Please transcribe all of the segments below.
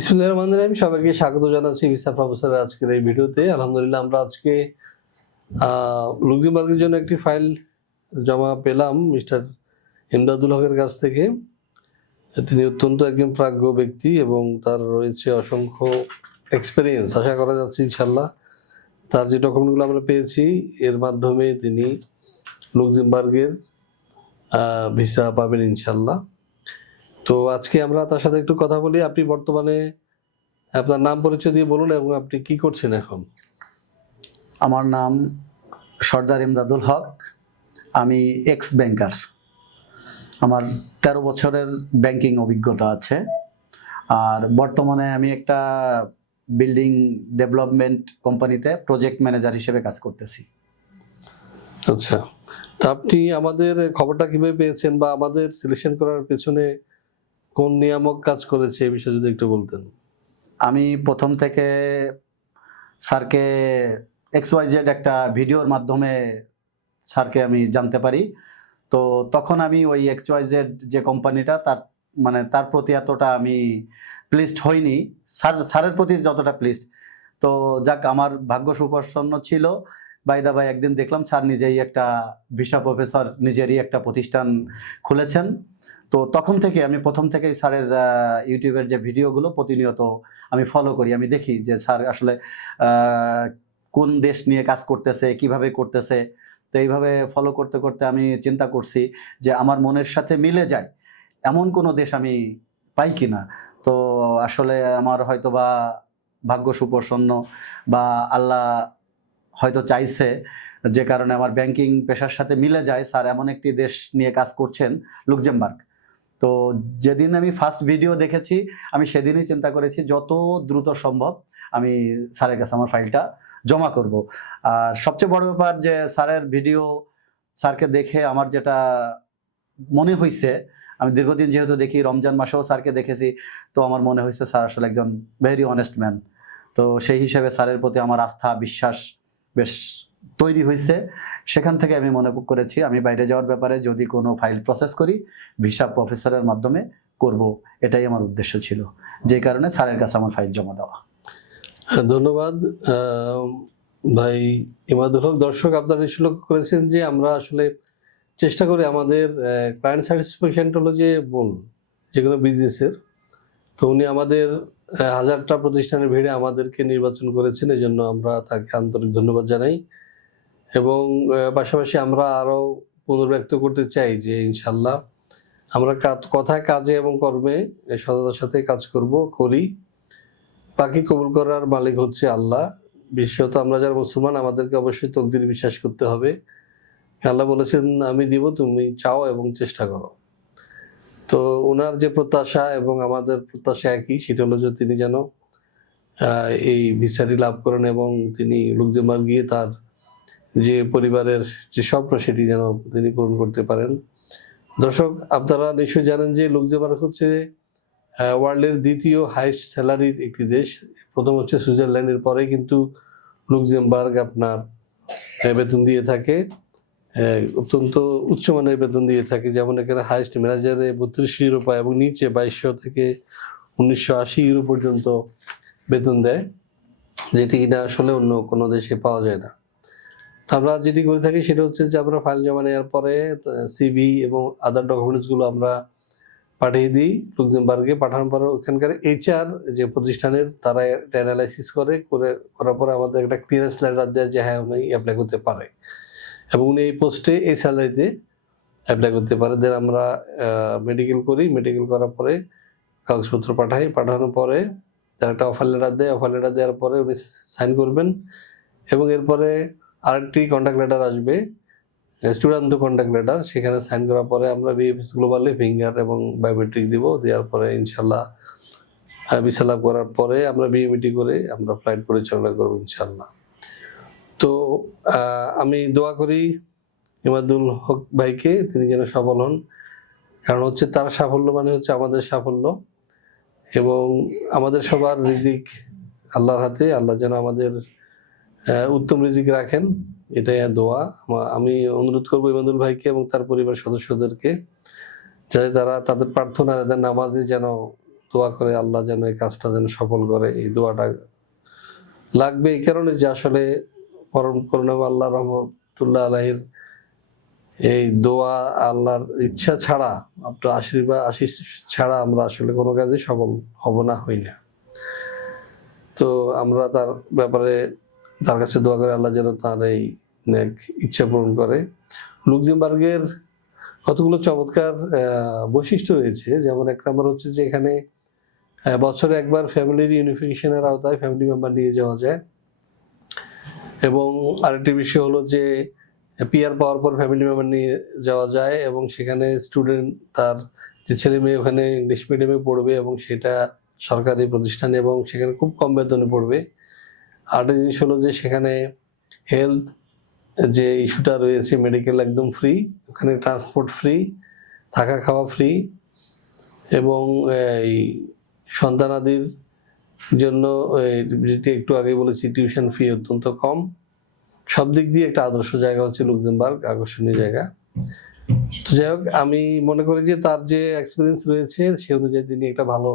বিসমুল্লাহ রহমান রহিম সবাইকে স্বাগত জানাচ্ছি ভিসা প্রফেসরের আজকের এই ভিডিওতে। আলহামদুলিল্লাহ, আমরা আজকে লুক্সেমবার্গের জন্য একটি ফাইল জমা পেলাম মিস্টার ইমদাদুল হকের কাছ থেকে। তিনি অত্যন্ত একজন প্রাজ্ঞ ব্যক্তি এবং তার রয়েছে অসংখ্য এক্সপিরিয়েন্স আশা করা যাচ্ছে ইনশাল্লাহ তার যে ডকুমেন্টগুলো আমরা পেয়েছি, এর মাধ্যমে তিনি লুক্সেমবার্গের ভিসা পাবেন ইনশাল্লাহ তো আজকে আমরা তার সাথে একটু কথা বলি। আপনি বর্তমানে আপনার নাম পরিচয় দিয়ে বলুন এবং আপনি কি করছেন এখন? আমার নাম সর্দার ইমদাদুল হক। আমি এক্স ব্যাংকার আমার তেরো বছরের ব্যাংকিং অভিজ্ঞতা আছে। আর বর্তমানে আমি একটা বিল্ডিং ডেভেলপমেন্ট কোম্পানিতে প্রজেক্ট ম্যানেজার হিসেবে কাজ করতেছি। আচ্ছা তা আপনি আমাদের খবরটা কীভাবে পেয়েছেন বা আমাদের সিলেকশন করার পেছনে কোন নিয়ামক কাজ করেছে এই বিষয়ে যদি একটু বলতেন। আমি প্রথম থেকে স্যারকে এক্স ওয়াই জেড একটা ভিডিওর মাধ্যমে স্যারকে আমি জানতে পারি। তো তখন আমি ওই এক্স ওয়াই জেড যে কোম্পানিটা তার মানে তার প্রতি এতটা আমি প্লিস্ট হইনি। স্যার, স্যারের প্রতি যতটা প্লিস্ট তো যাক, আমার ভাগ্য সুপ্রসন্ন ছিল। বাইদা ভাই একদিন দেখলাম স্যার নিজেই একটা ভিসা প্রফেসর নিজেরই একটা প্রতিষ্ঠান খুলেছেন। তো তখন থেকে আমি প্রথম থেকেই স্যারের ইউটিউবের যে ভিডিওগুলো প্রতিনিয়ত আমি ফলো করি। আমি দেখি যে স্যার আসলে কোন দেশ নিয়ে কাজ করতেছে, কীভাবে করতেছে। তো এইভাবে ফলো করতে করতে আমি চিন্তা করছি যে আমার মনের সাথে মিলে যায় এমন কোনো দেশ আমি পাই কি না তো আসলে আমার হয়তো বা ভাগ্য সুপ্রসন্ন বা আল্লাহ হয়তো চাইছে যে কারণে আমার ব্যাংকিং পেশার সাথে মিলে যায়। স্যার এমন একটি দেশ নিয়ে কাজ করছেন লুকজেমবার্গ তো যেদিন আমি ফার্স্ট ভিডিও দেখেছি, আমি সেদিনই চিন্তা করেছি যত দ্রুত সম্ভব আমি স্যারের কাছে আমার ফাইলটা জমা করব। আর সবচেয়ে বড় ব্যাপার যে স্যারের ভিডিও স্যারকে দেখে আমার যেটা মনে হয়েছে আমি দীর্ঘদিন যেহেতু দেখি, রমজান মাসেও স্যারকে দেখেছি, তো আমার মনে হয়েছে স্যার আসলে একজন ভেরি অনেস্ট ম্যান তো সেই হিসেবে স্যারের প্রতি আমার আস্থা, বিশ্বাস বেশ তৈরি হয়েছে সেখান থেকে আমি মনে করেছি আমি বাইরে যাওয়ার ব্যাপারে যদি কোনো ফাইল প্রসেস করি ভিসা প্রফেসরের মাধ্যমে করব এটাই আমার উদ্দেশ্য ছিল। যে কারণে স্যারের কাছে আমার ফাইল জমা দেওয়া। হ্যাঁ, ধন্যবাদ। ভাই ইমাদুল হক দর্শক আপনারা নিশ্চয় লক্ষ্য করেছেন যে আমরা আসলে চেষ্টা করি আমাদের ক্লায়েন্ট স্যাটিসফ্যাকশনটা হলো যে মূল যে কোনো বিজনেসের তো উনি আমাদের হাজারটা প্রতিষ্ঠানের ভিড়ে আমাদেরকে নির্বাচন করেছেন এই জন্য আমরা তাকে আন্তরিক ধন্যবাদ জানাই। এবং পাশাপাশি আমরা আরও পুনর্ব্যক্ত করতে চাই যে ইনশাল্লাহ আমরা কথায় কাজে এবং কর্মে সততার সাথে কাজ করব, করি। বাকি কবুল করার মালিক হচ্ছে আল্লাহ। বিশেষত আমরা যারা মুসলমান, আমাদেরকে অবশ্যই তকদির বিশ্বাস করতে হবে। আল্লাহ বলেছেন, আমি দিব, তুমি চাও এবং চেষ্টা করো। তো ওনার যে প্রত্যাশা এবং আমাদের প্রত্যাশা একই, সেটা হলো যে তিনি যেন এই ভিসাটি লাভ করেন এবং তিনি লুকজেমার গিয়ে তার যে পরিবারের যে স্বপ্ন সেটি যেন তিনি পূরণ করতে পারেন। দর্শক, আপনারা নিশ্চয়ই জানেন যে লুকজেমার্গ হচ্ছে ওয়ার্ল্ডের দ্বিতীয় হাইস্ট স্যালারির একটি দেশ। প্রথম হচ্ছে সুইজারল্যান্ডের পরে কিন্তু লুক্সেমবার্গ আপনার বেতন দিয়ে থাকে। অত্যন্ত উচ্চমানের বেতন দিয়ে থাকে, যেমন এখানে হাইস্ট ম্যানেজারে বত্রিশশো ইউরো পায় এবং নিচে বাইশশো থেকে উনিশশো আশি ইউরো পর্যন্ত বেতন দেয়, যেটি কিনা আসলে অন্য কোনো দেশে পাওয়া যায় না। আমরা যেটি করে থাকি সেটা হচ্ছে যে আমরা ফাইল জমা নেওয়ার পরে সিবি এবং আদার ডকুমেন্টসগুলো আমরা পাঠিয়ে দিই লুক্সেমবার্গে পাঠানোর পরে ওখানকার এইচআর যে প্রতিষ্ঠানের, তারা এটা অ্যানালাইসিস করে করে, করার পরে আমাদের একটা ক্লিয়ারেন্স লেটার দেয় যে হ্যাঁ উনি অ্যাপ্লাই করতে পারে। এবং উনি এই পোস্টে এই স্যালারিতে অ্যাপ্লাই করতে পারে। দেন আমরা মেডিকেল করি। মেডিকেল করার পরে কাগজপত্র পাঠাই। পাঠানোর পরে তার একটা অফার লেটার দেয়। অফার লেটার দেওয়ার পরে উনি সাইন করবেন। এবং এরপরে আরেকটি কন্ট্যাক্ট লেটার আসবে। চূড়ান্ত কন্ট্যাক্ট লেটার সেখানে সাইন করার পরে আমরা বিএফএস গ্লোবালে ফিঙ্গার এবং বায়োমেট্রিক দিব। দেওয়ার পরে ইনশাল্লাহ ভিসা লাভ করার পরে আমরা বিএমইটি করে আমরা ফ্লাইট পরিচালনা করব ইনশাল্লাহ। তো আমি দোয়া করি ইমাদুল হক ভাইকে, তিনি যেন সফল হন। কারণ হচ্ছে তার সাফল্য মানে হচ্ছে আমাদের সাফল্য এবং আমাদের সবার রিজিক আল্লাহর হাতে, আল্লাহ যেন আমাদের উত্তম রিজিক রাখেন, এটাই দোয়া। আমি অনুরোধ করব ইমাদুল ভাইকে এবং তার পরিবার সদস্যদেরকে, যাতে তারা তাদের প্রার্থনা, তাদের নামাজে যেন দোয়া করে, আল্লাহ যেন এই কাজটা যেন সফল করে, এই দোয়াটা লাগবে। এই কারণে যে আসলে পরম করুণা আল্লাহ রহমতুল্লাহ আলাহির এই দোয়া আল্লাহর ইচ্ছা ছাড়া আপনার আশীর্বাদ আশিস ছাড়া আমরা আসলে কোনো কাজে সফল হব না, হই না। তো আমরা তার ব্যাপারে তার কাছে দোয়া করে আল্লাহ যেন তার এই ইচ্ছা পূরণ করে। লুক্সেমবার্গের কতগুলো চমৎকার বৈশিষ্ট্য রয়েছে। যেমন এক নম্বর হচ্ছে যে এখানে বছরে একবার ফ্যামিলির ইউনিফিকেশনের আওতায় ফ্যামিলি মেম্বার নিয়ে যাওয়া যায়। এবং আরেকটি বিষয় হলো যে, পিয়ার পাওয়ার পর ফ্যামিলি মেম্বার নিয়ে যাওয়া যায় এবং সেখানে স্টুডেন্ট তার যে ছেলে মেয়ে ওখানে ইংলিশ মিডিয়ামে পড়বে এবং সেটা সরকারি প্রতিষ্ঠানে এবং সেখানে খুব কম বেতনে পড়বে। আরেকটা জিনিস হলো যে সেখানে হেলথ যে ইস্যুটা রয়েছে মেডিকেল একদম ফ্রি ওখানে ট্রান্সপোর্ট ফ্রি থাকা খাওয়া ফ্রি এবং, এই সন্তানাদির জন্য যেটি একটু আগে বলেছি টিউশন ফি অত্যন্ত কম। সব দিক দিয়ে একটা আদর্শ জায়গা হচ্ছে লুক্সেমবার্গ, আকর্ষণীয় জায়গা। তো যাই হোক, আমি মনে করি যে তার যে এক্সপিরিয়েন্স রয়েছে, সে অনুযায়ী তিনি একটা ভালো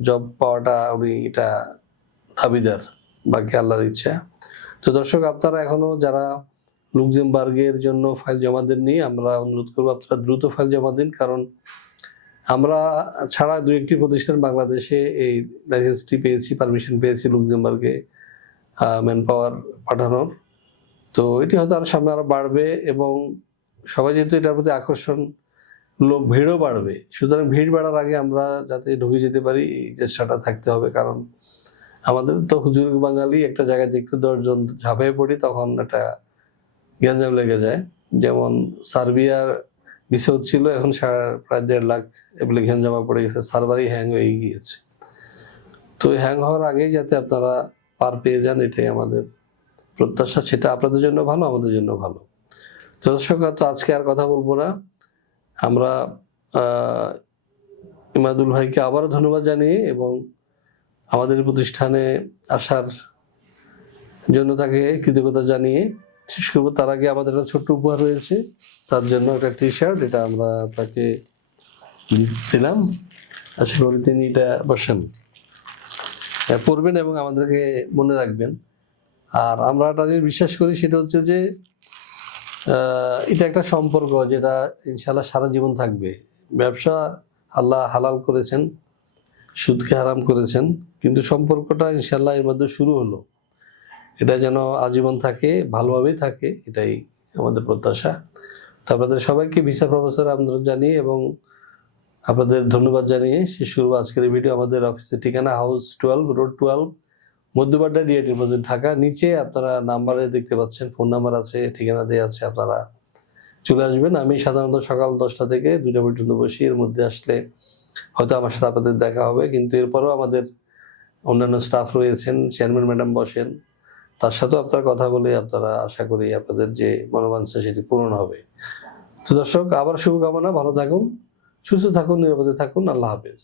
জব পাওয়াটা উনি এটা দাবিদার। বাকি আল্লাহর ইচ্ছা। তো দর্শক, আপনারা এখনও যারা লুক্সেমবার্গের জন্য ফাইল জমা দেননি, আমরা অনুরোধ করব আপনারা দ্রুত ফাইল জমা দিন, কারণ আমরা ছাড়া দু একটি প্রতিষ্ঠান বাংলাদেশে এই লাইসেন্সটি পেয়েছি, পারমিশন পেয়েছি লুক্সেমবার্গে ম্যান পাওয়ার পাঠানোর। তো এটি হয়তো আরও সামনে আরও বাড়বে এবং সবাই যেহেতু এটার প্রতি আকর্ষণ, লোক ভিড়ও বাড়বে। সুতরাং ভিড় বাড়ার আগে আমরা যাতে ঢুকে যেতে পারি, এই চেষ্টাটা থাকতে হবে, কারণ আমাদের তো হুজুর বাঙালি একটা জায়গায় দেখতে দশজন ঝাঁপিয়ে পড়ি, তখন একটা গ্যাঞ্জাম লেগে যায়। যেমন সার্বিয়ার বিষয় হচ্ছিল এখন প্রায় দেড় লাখ অ্যাপ্লিকেশন জমা পড়ে গেছে, সার্ভারই হ্যাং হয়ে গিয়েছে। তো হ্যাং হওয়ার আগেই যাতে আপনারা পার পেয়ে যান, এটাই আমাদের প্রত্যাশা। সেটা আপনাদের জন্য ভালো, আমাদের জন্য ভালো। দর্শক তো আজকে আর কথা বলব না। আমরা ইমাদুল ভাইকে আবারও ধন্যবাদ জানিয়ে এবং আমাদের প্রতিষ্ঠানে আসার জন্য তাকে কৃতজ্ঞতা জানিয়ে শেষ করব। তার আগে আমাদের একটা ছোট্ট উপহার রয়েছে। তার জন্য একটা টি শার্ট এটা আমরা তাকে দিলাম। আশা করি তিনি এটা বসেন। পড়বেন এবং আমাদেরকে মনে রাখবেন। আর আমরা একটা বিশ্বাস করি, সেটা হচ্ছে যে এটা একটা সম্পর্ক যেটা ইনশাল্লাহ সারা জীবন থাকবে। ব্যবসা আল্লাহ হালাল করেছেন। সুদকে হারাম করেছেন, কিন্তু সম্পর্কটা ইনশাল্লাহ এর মধ্যে শুরু হলো। এটা যেন আজীবন থাকে, ভালোভাবেই থাকে, এটাই আমাদের প্রত্যাশা। তো আপনাদের সবাইকে ভিসা প্রফেসর আমন্ত্রণ জানিয়ে এবং আপনাদের ধন্যবাদ জানিয়ে শেষ করব আজকের ভিডিও। আমাদের অফিসের ঠিকানা house twelve, road twelve, Madhyabadda DIT deposit Dhaka. নিচে আপনারা নাম্বারে দেখতে পাচ্ছেন, ফোন নাম্বার আছে, ঠিকানা দেওয়া আছে আপনারা চলে আসবেন। আমি সাধারণত সকাল দশটা থেকে দুটা পর্যন্ত বসি। এর মধ্যে আসলে হয়তো আমার সাথে আপনাদের দেখা হবে। কিন্তু এরপরও আমাদের অন্যান্য স্টাফ রয়েছেন। চেয়ারম্যান ম্যাডাম বসেন। তার সাথেও আপনার কথা বলে আপনারা আশা করি আপনাদের যে মনোবাঞ্ছা সেটি পূরণ হবে। তো দর্শক, আবার শুভকামনা। ভালো থাকুন, সুস্থ থাকুন, নিরাপদে থাকুন। আল্লাহ হাফেজ।